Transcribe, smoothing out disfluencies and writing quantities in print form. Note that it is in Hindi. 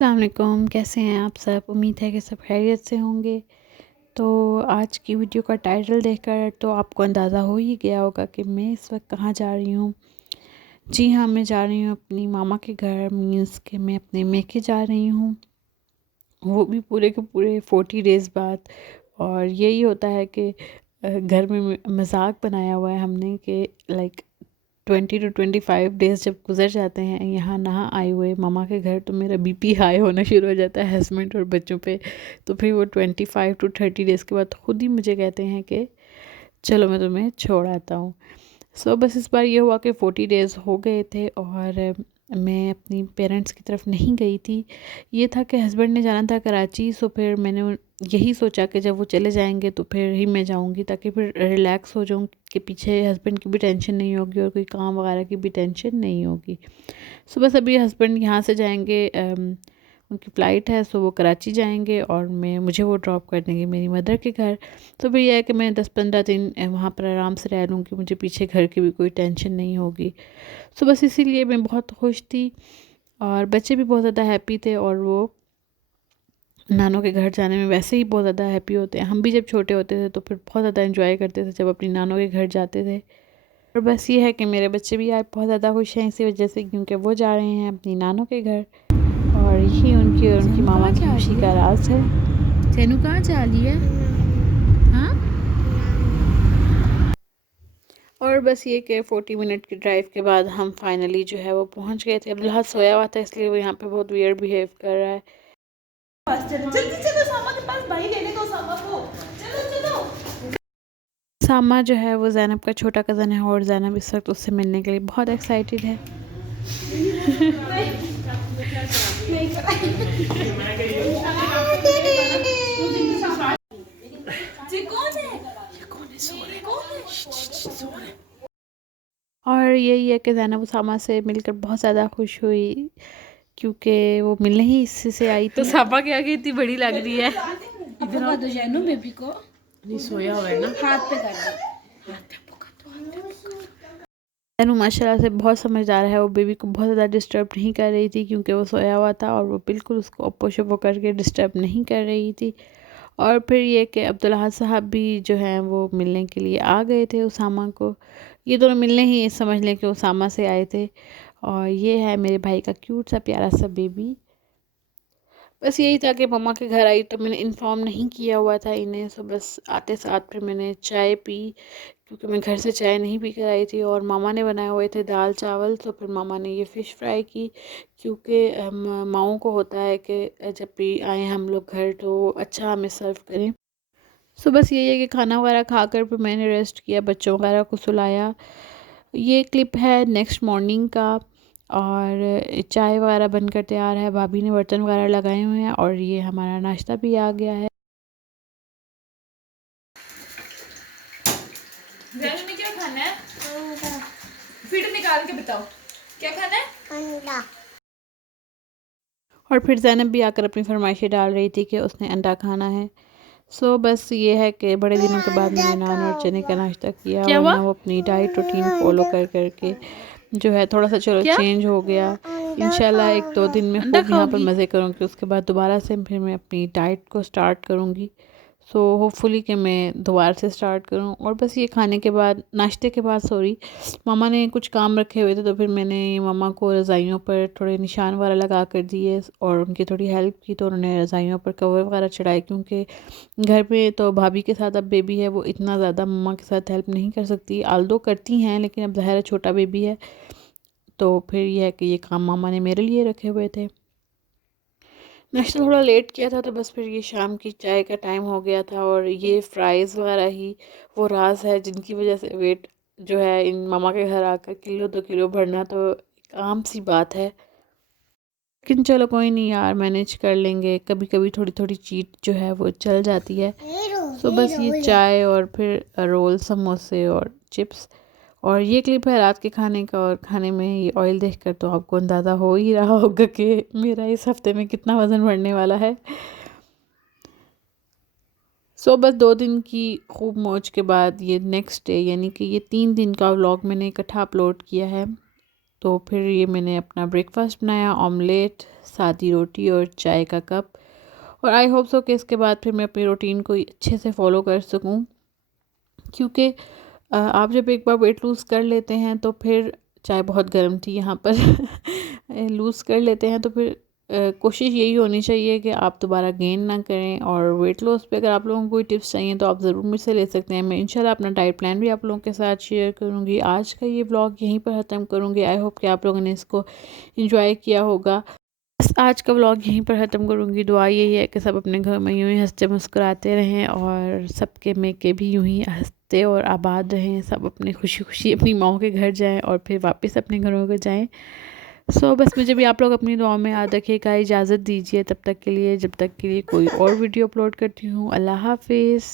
अस्सलाम वालेकुम, कैसे हैं आप सब? उम्मीद है कि सब खैरियत से होंगे। तो आज की वीडियो का टाइटल देखकर तो आपको अंदाज़ा हो ही गया होगा कि मैं इस वक्त कहाँ जा रही हूँ। जी हाँ, मैं जा रही हूँ अपनी मामा के घर, मीन्स कि मैं अपने मेके जा रही हूँ, वो भी पूरे के पूरे 40 डेज़ बाद। और यही होता है कि घर में मजाक बनाया हुआ है हमने कि लाइक 20 to 25 डेज़ जब गुजर जाते हैं यहाँ ना आए हुए मामा के घर, तो मेरा बीपी हाई होना शुरू हो जाता है हस्बैंड और बच्चों पे। तो फिर वो 25 to 30 डेज़ के बाद खुद ही मुझे कहते हैं कि चलो मैं तुम्हें छोड़ आता हूँ। बस इस बार ये हुआ कि 40 डेज़ हो गए थे और मैं अपनी पेरेंट्स की तरफ नहीं गई थी। ये था कि हस्बैंड ने जाना था कराची, फिर मैंने यही सोचा कि जब वो चले जाएंगे तो फिर ही मैं जाऊंगी, ताकि फिर रिलैक्स हो जाऊँ कि पीछे हस्बैंड की भी टेंशन नहीं होगी और कोई काम वगैरह की भी टेंशन नहीं होगी। बस अभी हस्बैंड यहाँ से जाएंगे, उनकी फ़्लाइट है, वो कराची जाएंगे और मुझे वो ड्रॉप कर देंगे मेरी मदर के घर। तो फिर यह है कि मैं 10-15 दिन वहाँ पर आराम से रह लूँगी, मुझे पीछे घर की भी कोई टेंशन नहीं होगी। बस इसीलिए मैं बहुत खुश थी और बच्चे भी बहुत ज़्यादा हैप्पी थे, और वो नानों के घर जाने में वैसे ही बहुत ज़्यादा हैप्पी होते हैं। हम भी जब छोटे होते थे तो फिर बहुत ज़्यादा एंजॉय करते थे जब अपनी नानों के घर जाते थे। और बस ये है कि मेरे बच्चे भी आज बहुत ज़्यादा खुश हैं इसी वजह से, क्योंकि वो जा रहे हैं अपनी नानों के घर, और यही उनकी और उनकी मामा की खुशी का राज है। तेनू कहाँ जा रही है? हाँ? और बस ये कि 40 मिनट की ड्राइव के बाद हम फाइनली जो है वो पहुंच गए थे। अब्दुल्ला सोया हुआ था इसलिए वो यहाँ पे बहुत वियर्ड बिहेव कर रहा है। जल्दी चलो सामा के पास, भाई लेने दो सामा को। चलो चलो। सामा जो है वो ज़ैनब का छोटा कज़न है और ज़ैनब इस वक्त उससे मिलने के लिए बहुत एक्साइटेड है। और यही है कि ज़ैनब उसामा से मिलकर बहुत ज़्यादा खुश हुई, क्योंकि वो मिलने ही इससे से आई तो थी। सामा के आगे इतनी बड़ी लग रही है। इधर आ दो जैनू बेबी को। नहीं सोया हुआ है ना, हाथ पे कर दो। हाथ पे पकड़ दो। ज़ैनू माशाल्लाह से बहुत समझदार है, वो बेबी को बहुत ज़्यादा डिस्टर्ब नहीं कर रही थी क्योंकि वो सोया हुआ था, और वो बिल्कुल उसको अप्पो शप्पो करके डिस्टर्ब नहीं कर रही थी। और फिर ये कि अब्दुल्ला साहब भी जो हैं वो मिलने के लिए आ गए थे उसामा को। ये दोनों मिलने ही समझ लें कि उसामा से आए थे। और ये है मेरे भाई का क्यूट सा प्यारा सा बेबी। बस यही था कि मम्मा के घर आई तो मैंने इन्फॉर्म नहीं किया हुआ था इन्हें, बस आते साथ फिर मैंने चाय पी, क्योंकि मैं घर से चाय नहीं पी कर आई थी। और मामा ने बनाए हुए थे दाल चावल, तो फिर मामा ने ये फ़िश फ्राई की, क्योंकि माओं को होता है कि जब भी आए हम लोग घर तो अच्छा हमें सर्व करें। बस यही है कि खाना वगैरह खाकर फिर मैंने रेस्ट किया, बच्चों वगैरह को सुलाया। ये क्लिप है नेक्स्ट मॉर्निंग का, और चाय वगैरह बनकर तैयार है, भाभी ने बर्तन वगैरह लगाए हुए हैं, और ये हमारा नाश्ता भी आ गया है। जैनू में क्या खाना है? फिर निकाल के बताओ क्या खाना है। अंडा। और फिर ज़ैनब भी आकर अपनी फरमाइशें डाल रही थी कि उसने अंडा खाना है। बस ये है कि बड़े दिनों के बाद मैंने नान और चने का नाश्ता किया, क्या हुआ? वरना वो अपनी डाइट रूटीन फॉलो कर करके जो है थोड़ा सा चलो क्या? चेंज हो गया। इंशाल्लाह 1-2 दिन में अंडा खूब यहाँ पर खाओगी? मज़े करूँगी, उसके बाद दोबारा से फिर मैं अपनी डाइट को स्टार्ट करूँगी। होपफुली कि मैं दोबारा से स्टार्ट करूँ। और बस ये खाने के बाद, नाश्ते के बाद सॉरी, मामा ने कुछ काम रखे हुए थे, तो फिर मैंने मामा को रज़ाइयों पर थोड़े निशान वगैरह लगा कर दिए और उनकी थोड़ी हेल्प की, तो उन्होंने रज़ाइयों पर कवर वगैरह चढ़ाए, क्योंकि घर पे तो भाभी के साथ अब बेबी है, वो इतना ज़्यादा मम्मा के साथ हेल्प नहीं कर सकती, आल्दो करती हैं लेकिन अब ज़ाहिर है छोटा बेबी है, तो फिर यह है कि ये काम मामा ने मेरे लिए रखे हुए थे। नाश्ता थोड़ा लेट किया था, तो बस फिर ये शाम की चाय का टाइम हो गया था, और ये फ्राइज़ वगैरह ही वो राज है जिनकी वजह से वेट जो है इन मामा के घर आकर 1-2 किलो बढ़ना तो एक आम सी बात है। लेकिन चलो कोई नहीं यार, मैनेज कर लेंगे, कभी कभी थोड़ी थोड़ी चीट जो है वो चल जाती है। बस ये चाय और फिर रोल, समोसे और चिप्स। और ये क्लिप है रात के खाने का, और खाने में ये ऑयल देखकर तो आपको अंदाज़ा हो ही रहा होगा कि मेरा इस हफ्ते में कितना वज़न बढ़ने वाला है। बस 2 दिन की खूब मौज के बाद ये नेक्स्ट डे, यानी कि ये 3 दिन का व्लॉग मैंने इकट्ठा अपलोड किया है। तो फिर ये मैंने अपना ब्रेकफास्ट बनाया, ऑमलेट, सादी रोटी और चाय का कप। और आई होप सो कि इसके बाद फिर मैं अपनी रूटीन को अच्छे से फॉलो कर सकूं, क्योंकि आप जब एक बार वेट लूज़ कर लेते हैं तो फिर, चाय बहुत गर्म थी यहाँ पर लूज़ कर लेते हैं तो फिर कोशिश यही होनी चाहिए कि आप दोबारा गेन ना करें। और वेट लॉस पे अगर आप लोगों को कोई टिप्स चाहिए तो आप ज़रूर मुझसे ले सकते हैं। मैं इंशाल्लाह अपना डाइट प्लान भी आप लोगों के साथ शेयर करूँगी। आज का ये ब्लॉग यहीं पर ख़त्म करूँगी। आई होप कि आप लोगों ने इसको इंजॉय किया होगा। बस आज का व्लॉग यहीं पर ख़त्म करूँगी। दुआ यही है कि सब अपने घर में यूँ ही हंसते मुस्कुराते रहें और सबके मेके भी यूँ ही हंसते और आबाद रहें। सब अपने खुशी खुशी अपनी माओ के घर जाएं और फिर वापस अपने घरों को जाएं। सो बस मुझे भी आप लोग अपनी दुआ में याद रखिएगा। इजाज़त दीजिए तब तक के लिए, जब तक के लिए कोई और वीडियो अपलोड करती हूँ। अल्लाह हाफिज़।